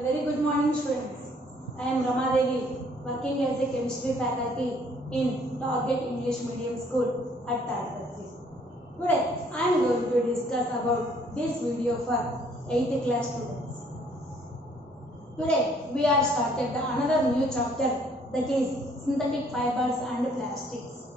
A very good morning, students. I am Rama Devi, working as a chemistry faculty in Target English Medium School at Part-1. Today, I am going to discuss about this video for 8th class students. Today, we are started another new chapter, that is synthetic fibers and plastics.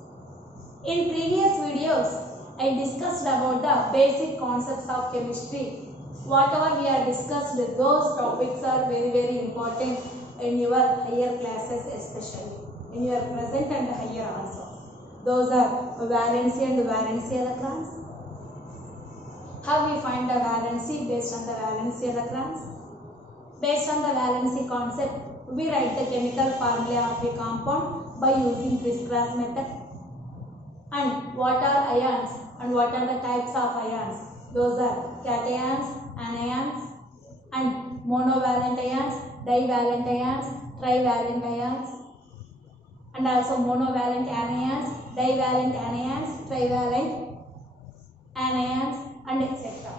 In previous videos, I discussed about the basic concepts of chemistry. Whatever we are discussed, those topics are very important in your higher classes, especially in your present and higher also. Those are valency and valency electrons. How we find the valency based on the valency electrons? Based on the valency concept, we write the chemical formula of a compound by using criss-cross method. And what are ions and what are the types of ions? Those are cations, anions, and monovalent ions, divalent ions, trivalent ions, and also monovalent anions, divalent anions, trivalent anions, and etc.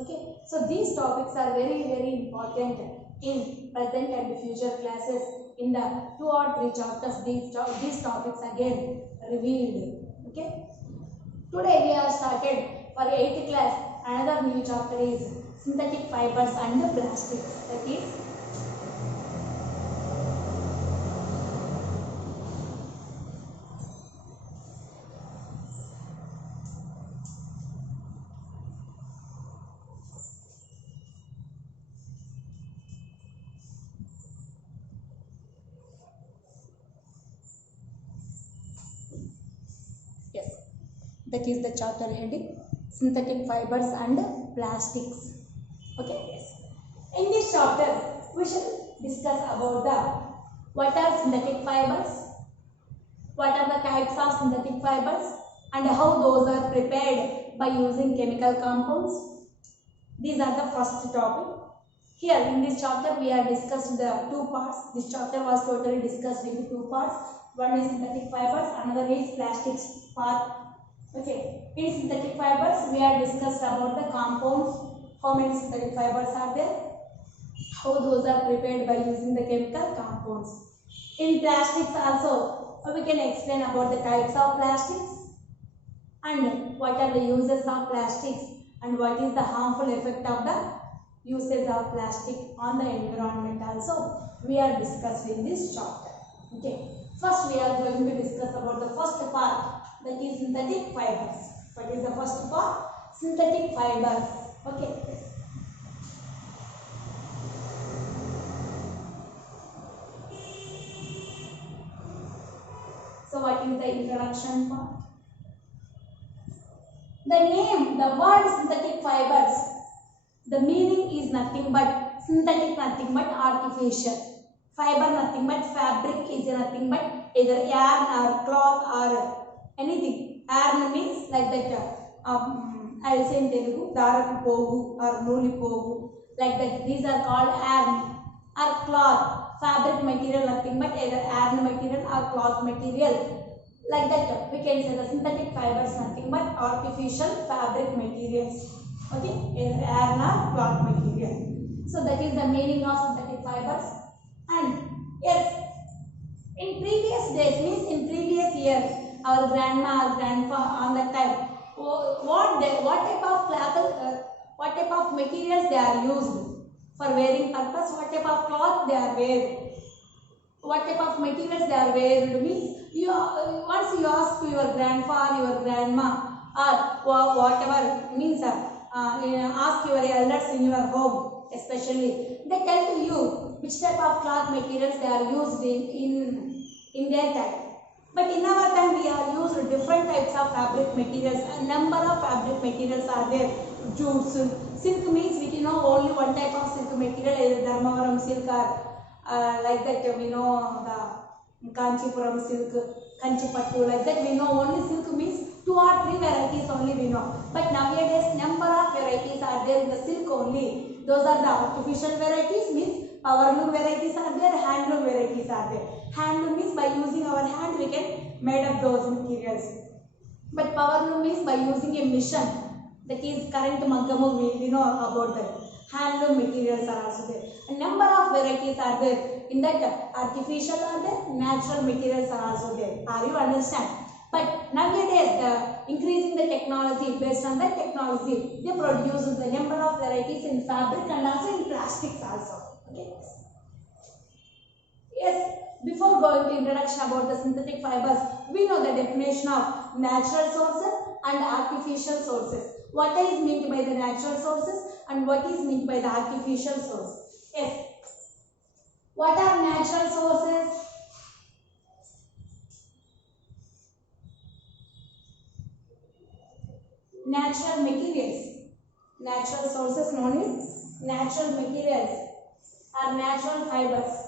Okay, so these topics are very important in present and future classes. In the 2 or 3 chapters, these topics again revealed. Okay, today we are started for 8th class. Another new chapter is synthetic fibers and plastics. That is that is the chapter heading synthetic fibers and plastics. Okay, yes. In this chapter, we shall discuss about what are synthetic fibers, what are the types of synthetic fibers, and how those are prepared by using chemical compounds. These are the first topic. Here in this chapter, we have discussed the 2 parts. This chapter was totally discussed into 2 parts. One is synthetic fibers, another is plastics part. Okay, in synthetic fibers, we have discussed about the compounds, how many synthetic fibers are there, how those are prepared by using the chemical compounds. In plastics also, we can explain about the types of plastics and what are the uses of plastics and what is the harmful effect of the usage of plastic on the environment also. We are discussing this chapter. Okay, first we are going to discuss about the first part, that is synthetic fibers. What is the first part? Synthetic fibers. Okay. So what is the introduction part? The word synthetic fibers, the meaning is nothing but synthetic, nothing but artificial. Fiber, nothing but fabric, is nothing but either yarn or cloth or anything. Yarn means like that. I will say in Telugu, darapu pogu or nuli pogu, like that. These are called yarn or cloth. Fabric material, nothing but either yarn material or cloth material. Like that, we can say the synthetic fibers, nothing but artificial fabric materials. Okay, either yarn or cloth material. So that is the meaning of synthetic fibers. And yes, in previous days, means in previous years, our grandma or grandpa on that time, what type of cloth, what type of materials they are used for wearing purpose, what type of cloth they are wearing, what type of materials they are wearing, means once you ask to your grandpa or your grandma or whatever, means ask your elders in your home, especially, they tell to you which type of cloth materials they are used in their time. But in our time, we are used different types of fabric materials. A number of fabric materials are there. Jute, silk means we know only one type of silk material, either Dharmavaram silk or like that we know the Kanchipuram silk, Kanchipattu, like that we know only silk means 2 or 3 varieties only we know. But nowadays, number of varieties are there in the silk only. Those are the artificial varieties, means powerloom varieties are there, handloom varieties are there. Handloom means by using our hand we can made up those materials. But powerloom means by using a machine, that is current maggamu, we know about that. Handloom materials are also there. A number of varieties are there. In that, artificial are there, natural materials are also there. Are you understand? But nowadays, increasing the technology, based on the technology, they produce the number of varieties in fabric and also in plastics also. Okay. Yes, before going to introduction about the synthetic fibers, we know the definition of natural sources and artificial sources. What is meant by the natural sources and what is meant by the artificial source? Yes. What are natural sources? Natural materials. Natural sources known as natural materials are natural fibers.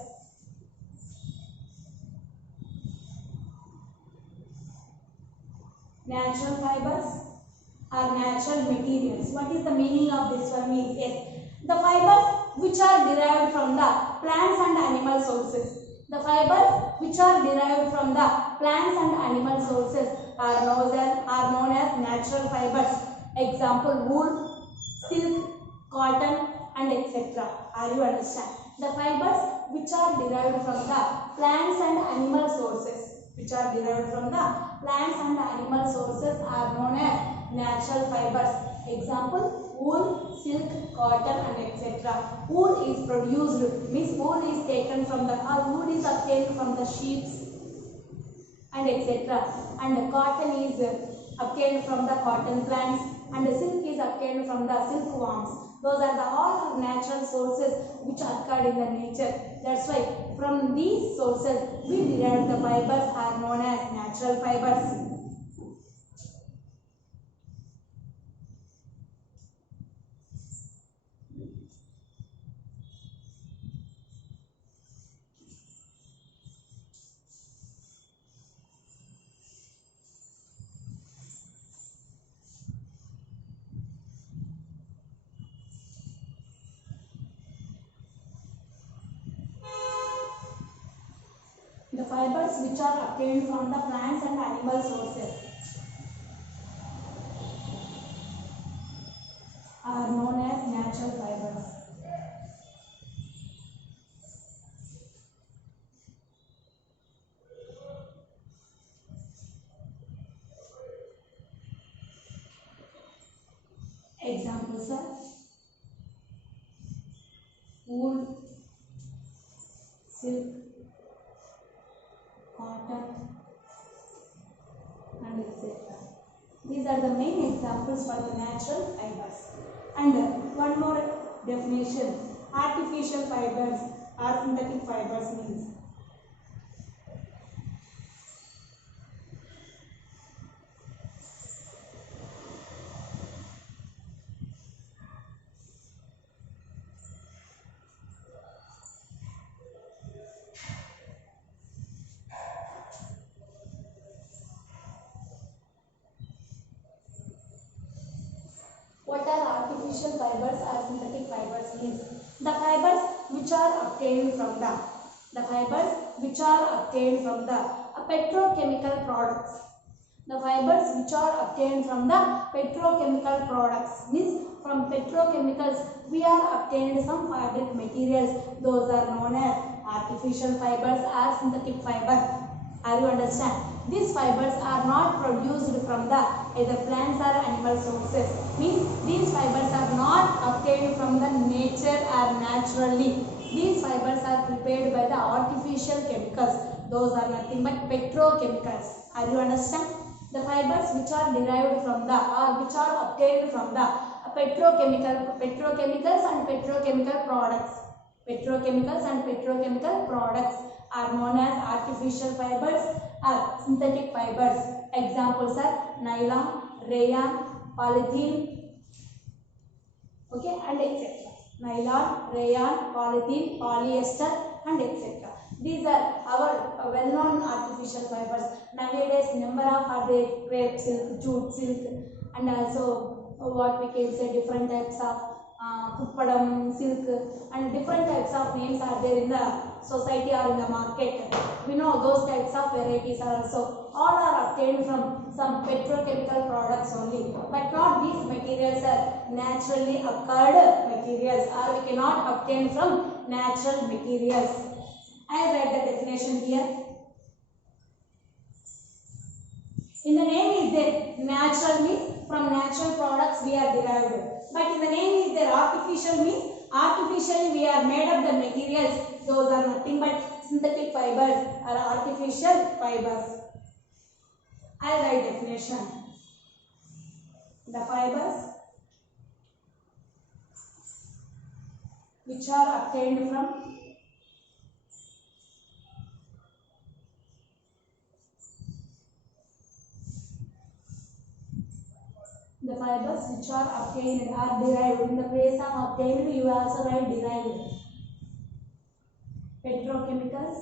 Natural fibers are natural materials. What is the meaning of this one? Means yes, the fibers which are derived from the plants and animal sources. The fibers which are derived from the plants and animal sources are known as natural fibers. Example: wool, silk, cotton, and etc. Are you understand? The fibers which are derived from the plants and animal sources. Which are derived from the plants and animal sources are known as natural fibers. Example: wool, silk, cotton, and etc. Wool is produced, means wool is taken from the, or wool is obtained from the sheep and etc. And cotton is obtained from the cotton plants, and silk is obtained from the silkworms. Those are the all natural sources which occurred in the nature. That's why from these sources we derive the fibers are known as natural fibers. The fibers which are obtained from the plants and animal sources are known as natural fibers. Examples are wool, silk, cotton, and etc. These are the main examples for the natural fibers. And one more definition: artificial fibers or synthetic fibers means what are artificial fibers or synthetic fibers means the fibers which are obtained from the fibers which are obtained from the petrochemical products. The fibers which are obtained from the petrochemical products means from petrochemicals we are obtained some fabric materials. Those are known as artificial fibers or synthetic fiber. Are you understand? These fibers are not produced from the either plants or animal sources. Means these fibers are not obtained from the nature or naturally. These fibers are prepared by the artificial chemicals. Those are nothing but petrochemicals. Are you understand? The fibers which are derived from the or which are obtained from the petrochemicals and petrochemical products. Petrochemicals and petrochemical products are known as artificial fibers or synthetic fibers. Examples are nylon, rayon, polythene, okay, and etc. Nylon, rayon, polythene, polyester, and etc. These are our well-known artificial fibers. Nowadays, number of are there: crepe silk, jute silk, and also what we can say different types of kuppadam silk, and different types of names are there in the society or in the market. We know those types of varieties are also all are obtained from some petrochemical products only, but not these materials are naturally occurred materials, or we cannot obtain from natural materials. I write the definition here. In the name is there, natural means from natural products we are derived. But in the name is there, artificial means artificially we are made of the materials. Those are nothing but synthetic fibers or artificial fibers. I write definition. The fibers which are obtained from the fibers which are obtained are derived. In the place of obtained, you also write derived. Petrochemicals,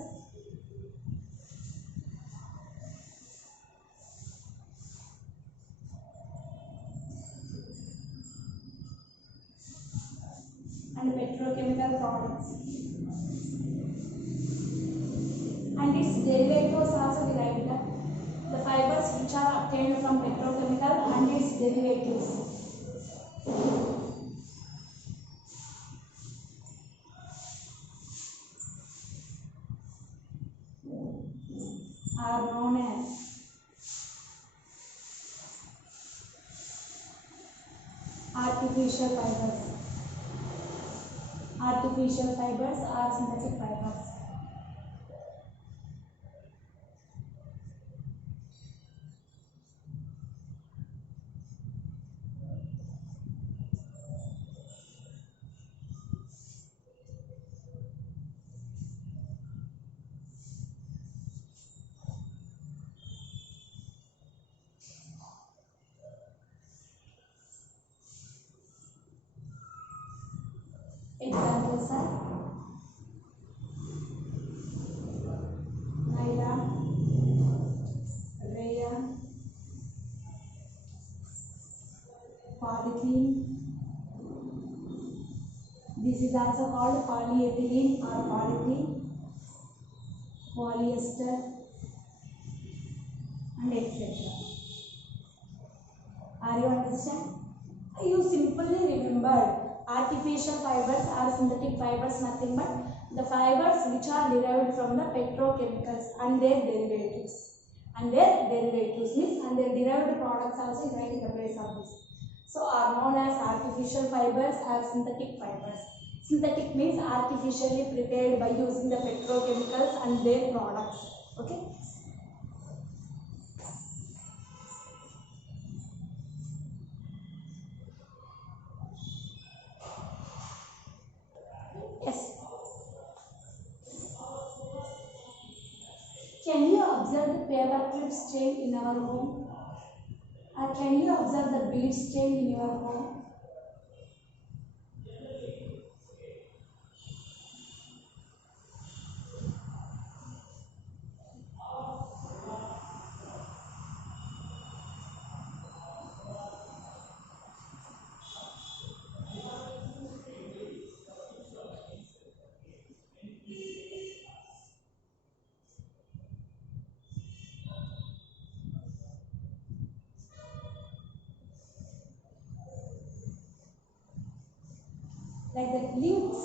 and petrochemical products, and its derivatives also we write the fibers which are obtained from petrochemical and its derivatives. Are known as artificial fibers. Artificial fibers are synthetic fibers. Examples are nylon, rayon, polythene. This is also called polyethylene or polythene, polyester, and etc. Are you understand? You simply remember artificial fibers are synthetic fibers, nothing but the fibers which are derived from the petrochemicals and their derivatives. And their derivatives means and their derived products also is right in the place of this. So are known as artificial fibers or synthetic fibers. Synthetic means artificially prepared by using the petrochemicals and their products. Okay. Yes. Can you observe the paper clips chain in our home? Or can you observe the beads chain in your home? Like the links.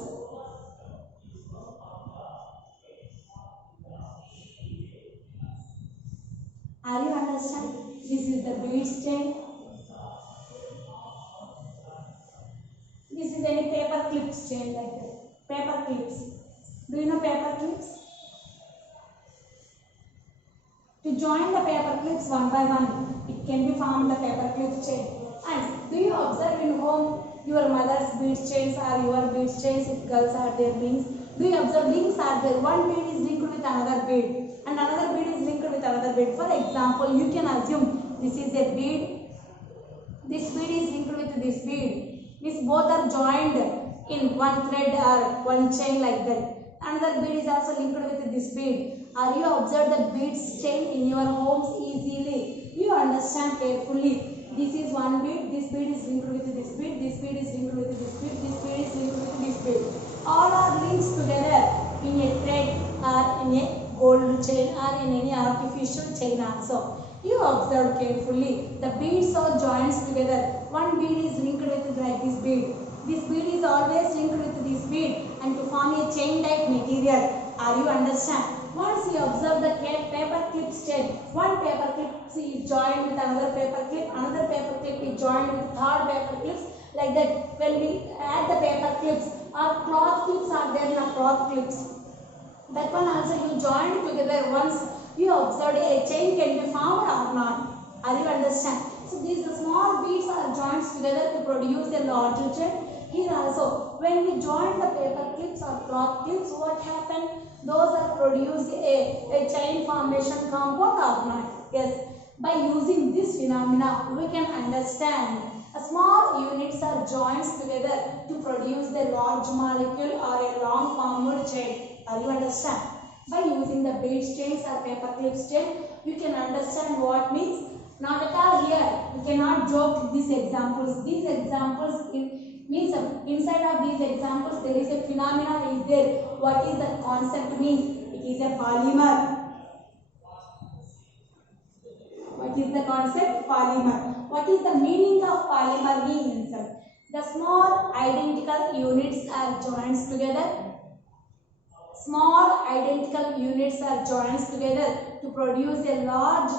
Are you understand? This is the beads chain. This is any paper clips chain like that. Paper clips. Do you know paper clips? To join the paper clips one by one, it can be formed the paper clip chain. And do you observe in home your mother's beads chains or your beads chains if girls are there means? Do you observe links are there? One bead is linked with another bead and another bead is linked with another bead. For example, you can assume this is a bead. This bead is linked with this bead. These both are joined in one thread or one chain like that. Another bead is also linked with this bead. Are you observe the beads chain in your homes easily? You understand carefully. This is one bead. This bead is linked with this bead. This bead is linked with this bead. This bead is linked with this bead. All are linked together in a thread or in a gold chain or in any artificial chain also. You observe carefully. The beads are joined together. one bead is linked with like this bead. This bead is always linked with this bead and to form a chain type material. Are you understand? Once you observe the paper clip state, one paper clip is joined with another paper clip is joined with third paper clips, like that. When we add the paper clips, or cloth clips are there in a cloth clips, that one also you join together. Once you observed a chain can be formed or not. Are you understand? So these small beads are joined together to produce a larger chain. Here also, when we join the paper clips or cloth clips, what happened? Those are produced a chain formation compound or not? Yes. By using this phenomena, we can understand a small units are joined together to produce the large molecule or a long formed chain. Are you understand? By using the bead chains or paper clip chain, you can understand what means. Not at all here. We cannot joke these examples. These examples means inside of these examples there is a phenomena is there. What is the concept means? It is a polymer. What is the concept? Polymer. What is the meaning of polymer means? The small identical units are joined together. Small identical units are joined together to produce a large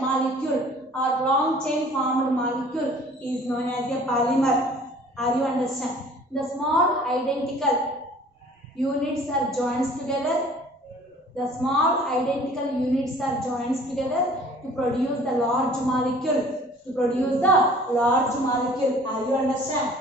molecule or long chain formed molecule is known as a polymer. Are you understand? The small identical units are joined together. The small identical units are joined together to produce the large molecule. To produce the large molecule. Are you understand?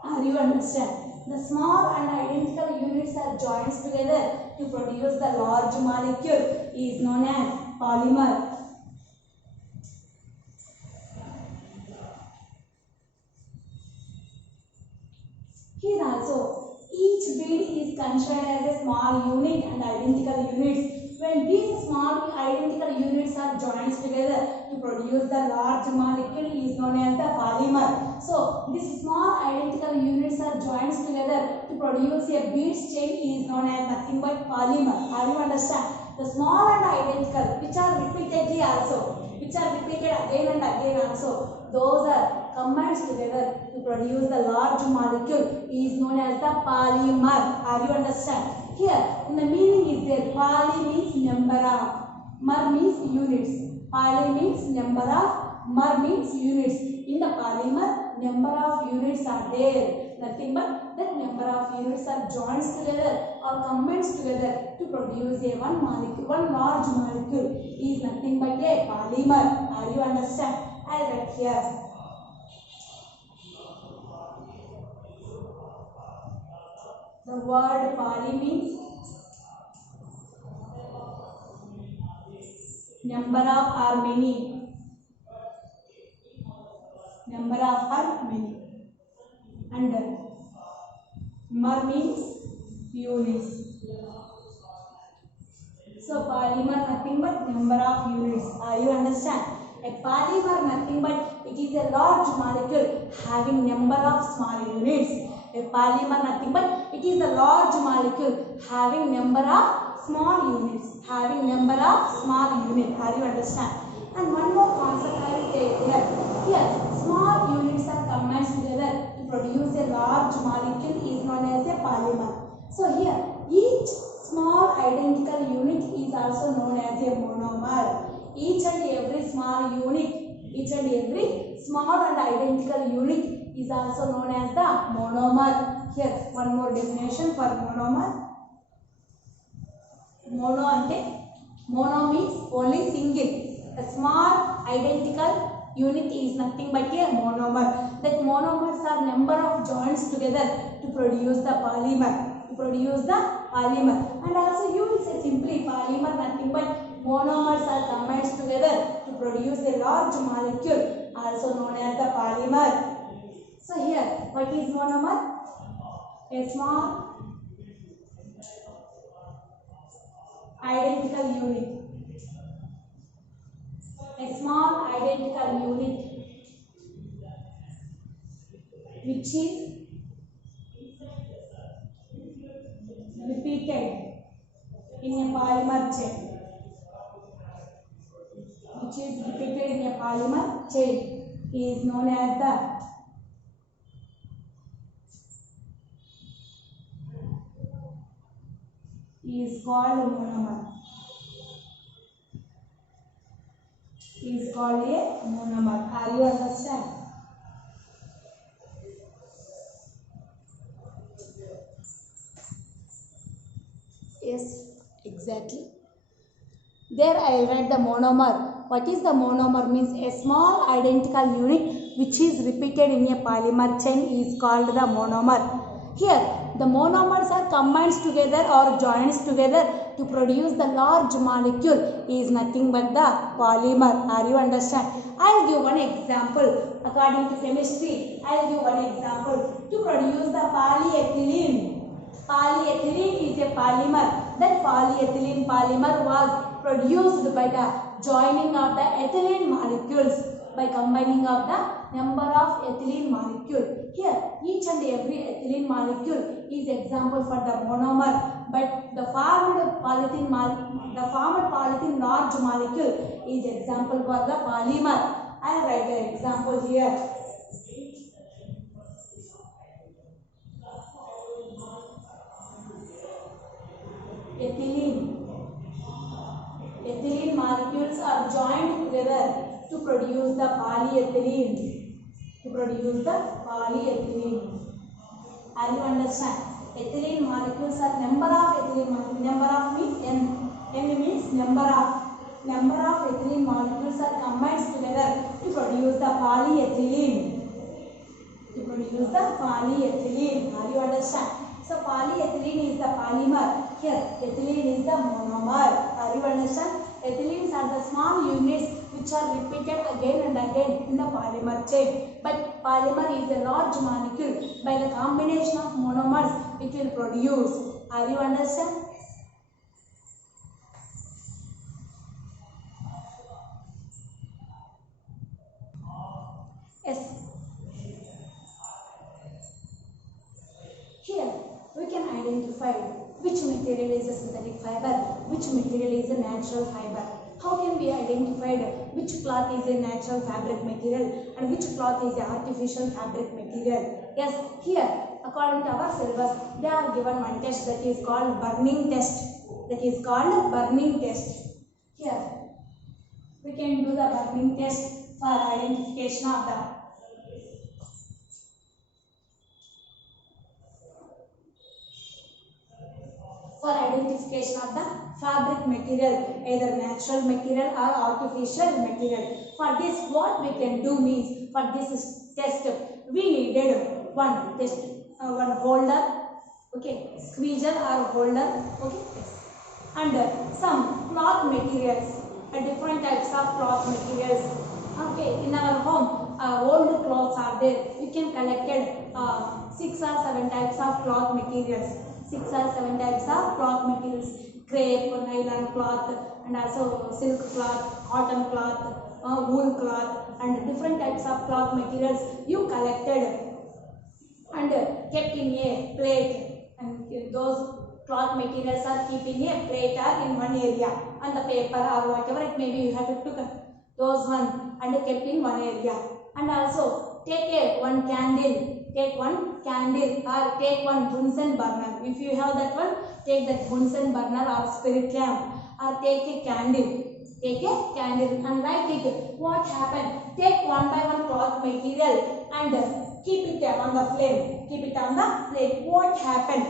Are you understand? The small and identical units are joined together to produce the large molecule is known as polymer. Here also, each bead is considered as a small unit and identical units. When these small identical units are joined together to produce the large molecule is known as the polymer. So, these small identical units are joined together to produce a beads chain is known as nothing but polymer. Are you understand? The small and identical which are repeatedly also, which are repeated again and again also, those are combined together to produce the large molecule is known as the polymer. Are you understand? Here, in the meaning is there. Poly means number of, mer means units. Poly means number of, mer means units. In the polymer, number of units are there. Nothing but that number of units are joined together or combined together to produce a one molecule, one large molecule is nothing but a polymer. Are you understand? I'll write here. The word poly means number of or many. Number of or many. And mer means units. So polymer nothing but number of units. Are you understand? A polymer nothing but it is a large molecule having number of small units. A polymer nothing but it is a large molecule having number of small units. Having number of small units. Are you understand? And one more concept I will take here. Here, small units are combined together to produce a large molecule is known as a polymer. So here, each small identical unit is also known as a monomer. Each and every small unit, each and every small and identical unit is also known as the monomer. Here, one more definition for monomer. Mono means only single. A small identical unit is nothing but a monomer. That monomers are number of joints together to produce the polymer. And also you will say simply polymer nothing but monomers are combined together to produce a large molecule, also known as the polymer. So here, what is monomer? A small identical unit. A small identical unit which is repeated in a polymer chain. Which is repeated in a polymer chain is known as the is called monomer. Is called a monomer. Are you understand? Yes, exactly. There I read the monomer. What is the monomer? Means a small identical unit which is repeated in a polymer chain is called the monomer. Here, the monomers are combined together or joins together to produce the large molecule is nothing but the polymer. Are you understand? I will give one example. According to chemistry, I will give one example. To produce the polyethylene. Polyethylene is a polymer. That polyethylene polymer was produced by the joining of the ethylene molecules, by combining of the number of ethylene molecule. Here, each and every ethylene molecule is example for the monomer, but the formed polythene large molecule is example for the polymer. I will write the example here. Ethylene molecules are joined together to produce the polyethylene. Are you understand? Ethylene molecules are number of ethylene molecules. Number of means N. N means number of. Number of ethylene molecules are combined together to produce the polyethylene. Are you understand? So polyethylene is the polymer. Here, ethylene is the monomer. Are you understand? Ethylenes are the small units which are repeated again and again in the polymer chain. But polymer is a large molecule. By the combination of monomers, it will produce. Are you understand? Yes. Here, we can identify which material is a synthetic fiber, which material is a natural fiber. How can we identify which cloth is a natural fabric material and which cloth is an artificial fabric material? Yes, here, according to our syllabus, they are given one test that is called burning test. Here, we can do the burning test for identification of the fabric material, either natural material or artificial material. For this, what we can do means, for this test, we needed one holder, okay, squeezer or holder, okay, yes, and some cloth materials, different types of cloth materials. Okay, in our home, old clothes are there. You can collect 6 or 7 types of cloth materials. Crepe, nylon cloth, and also silk cloth, cotton cloth, wool cloth, and different types of cloth materials you collected and kept in a plate, and those cloth materials are kept in a plate or in one area, and the paper or whatever it may be, you have to took those one and kept in one area. And also take one candle or take one Bunsen burner. If you have that one, take that Bunsen burner or spirit lamp, or take a candle and light it. What happened? Take one by one cloth material and keep it on the flame. What happened?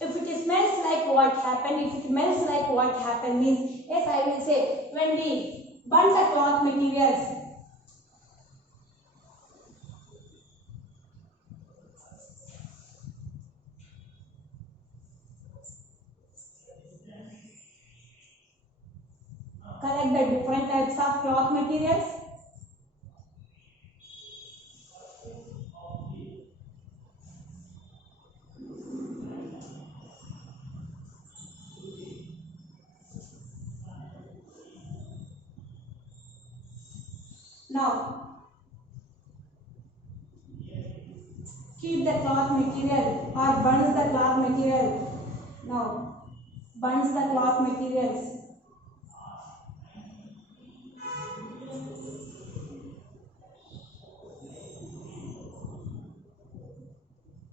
If it smells like what happened, if it smells like what happened means, yes, I will say, when we burn the cloth materials, Now, keep the cloth material or burns the cloth material. Now, burns the cloth materials.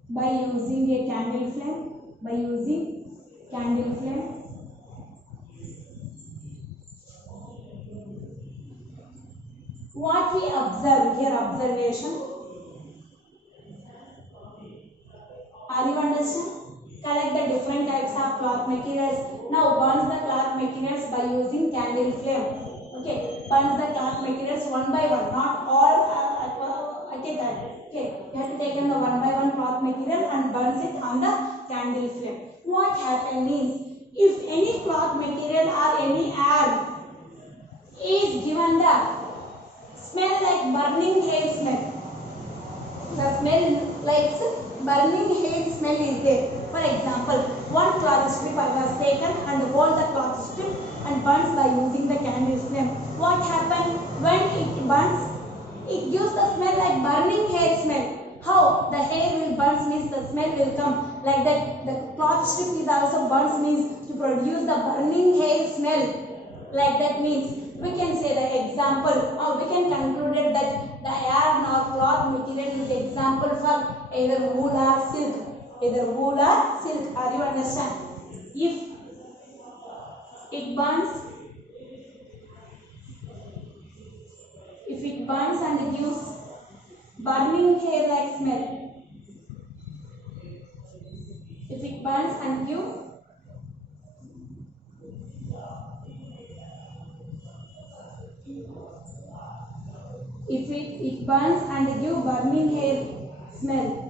By using a candle flame. By using candle flame. What we observe here, observation. Are you understand? Collect the different types of cloth materials. Now burns the cloth materials by using candle flame. Okay, burns the cloth materials one by one, not all at a time. Okay, you have to take in the one by one cloth material and burns it on the candle flame. What happens is, if any cloth material or any air is given the smell like burning hair smell, the smell like burning hair smell is there. For example, one cloth strip was taken and hold the cloth strip and burns by using the candle flame. What happens when it burns? It gives the smell like burning hair smell. How the hair will burn means the smell will come like that. The cloth strip is also burns means to produce the burning hair smell. Like that means we can say the example, or we can conclude that the yarn or cloth material is example for either wool or silk. Either wool or silk. Are you understand? If it burns, and gives burning hair like smell. If it burns and gives it burns and give burning hair smell.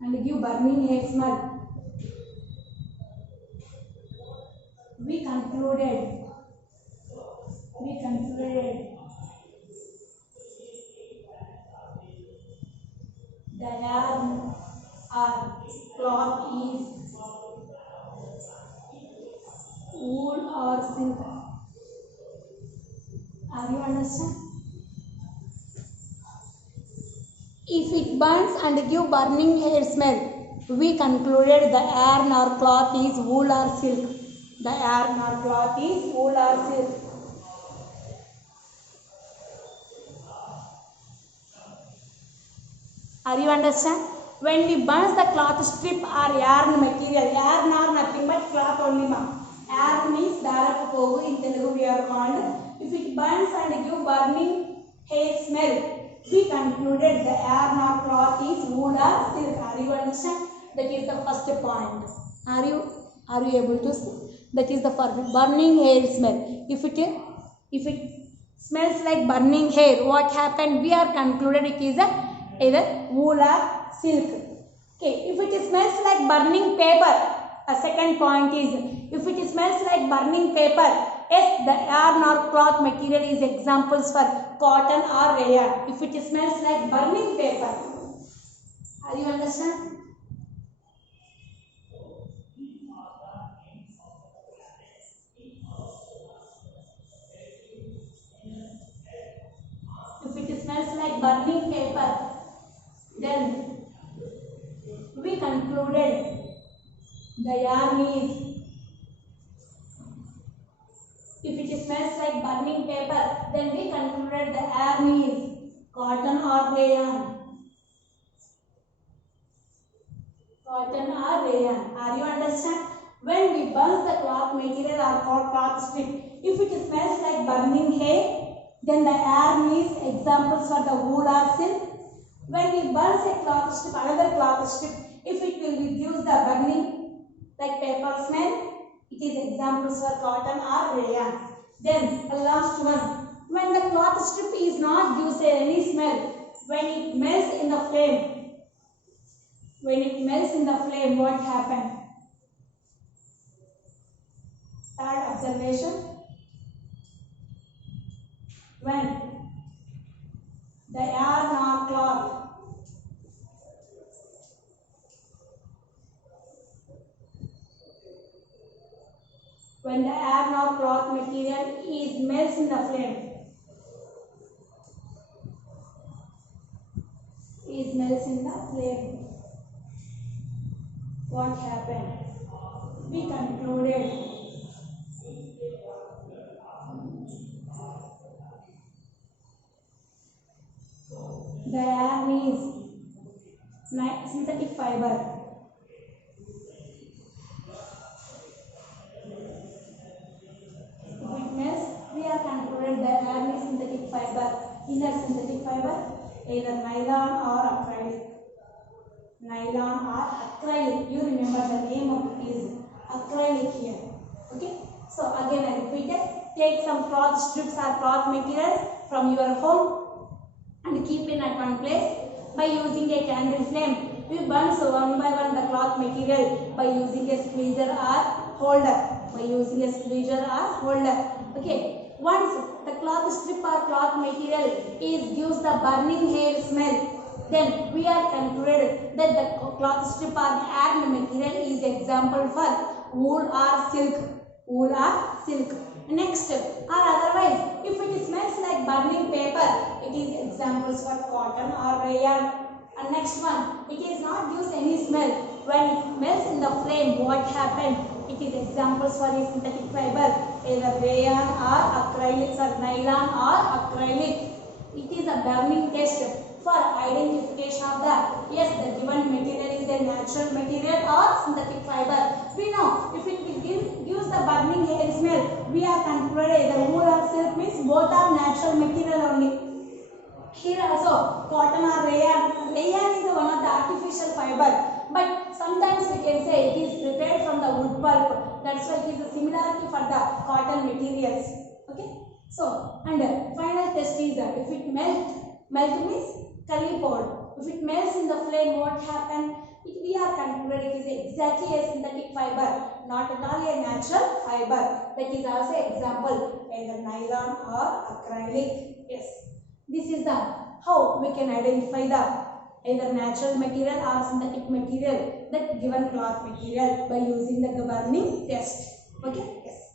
And give burning hair smell. We concluded the yarn or cloth is wool or silk. Are you understand? If it burns and give burning hair smell, we concluded the yarn or cloth is wool or silk. The yarn or cloth is wool or silk. Are you understand? When we burn the cloth strip or yarn material, yarn are nothing but cloth only, ma. Yarn means darapu pogu in Telugu we are called. If it burns and give burning hair smell, we concluded the yarn or cloth is wool or silk. Are you understand? That is the first point. Are you able to see? That is the first burning hair smell. If it smells like burning hair, what happened? We are concluded it is either wool or silk. Okay, if it smells like burning paper, a second point is, if it smells like burning paper, yes, the yarn or cloth material is examples for cotton or rayon. If it smells like burning paper, are you understand? If it smells like burning paper, then we concluded the yarn is, if it smells like burning paper, then we concluded the yarn is cotton or rayon. Cotton or rayon. Are you understand? When we burn the cloth material or cloth strip, if it smells like burning hair, then the yarn is examples for the wool or silk. When we burn a cloth strip, another cloth strip, if it will reduce the burning like paper smell, it is examples for cotton or rayon. Then the last one, when the cloth strip is not gives any smell, when it melts in the flame, what happens? Third observation, when the yarn or cloth material is melts in the flame, is melts in the flame. What happened? We concluded the yarn is synthetic fiber. If it melts, we are concluded the yarn is synthetic fiber. Inner synthetic fiber, either nylon or acrylic. Nylon or acrylic. You remember the name of it is acrylic here. Okay. So again I repeat it. Take some cloth strips or cloth materials from your home and keep in at one place. By using a candle flame, we burn so one by one the cloth material by using a squeezer or holder. By using a squeezer or holder. Okay. Once the cloth strip or cloth material gives the burning hair smell, then we are concluded that the cloth strip or yarn material is example for wool or silk. Wool or silk. Next, or otherwise, if it smells like burning paper, it is examples for cotton or rayon. And next one, it is not gives any smell. When it melts in the flame, what happened? It is examples for a synthetic fiber, either rayon or acrylics or nylon or acrylic. It is a burning test for identification of the given material is a natural material or synthetic fiber. We know if it gives the burning hair smell, we are concluded either wool or silk means both are natural material only. Here also cotton or rayon. Rayon is one of the artificial fiber, but sometimes we can say it is prepared from the wood pulp. That's why it is a similarity for the cotton materials. Okay. So and final test is that if it melt means poured. If it melts in the flame, what happens? We are concluded it is exactly a synthetic fiber, not at all a natural fiber. That is also example either nylon or acrylic. Yes. This is the how we can identify the either natural material or synthetic material, that given cloth material by using the burning test. Okay. Yes.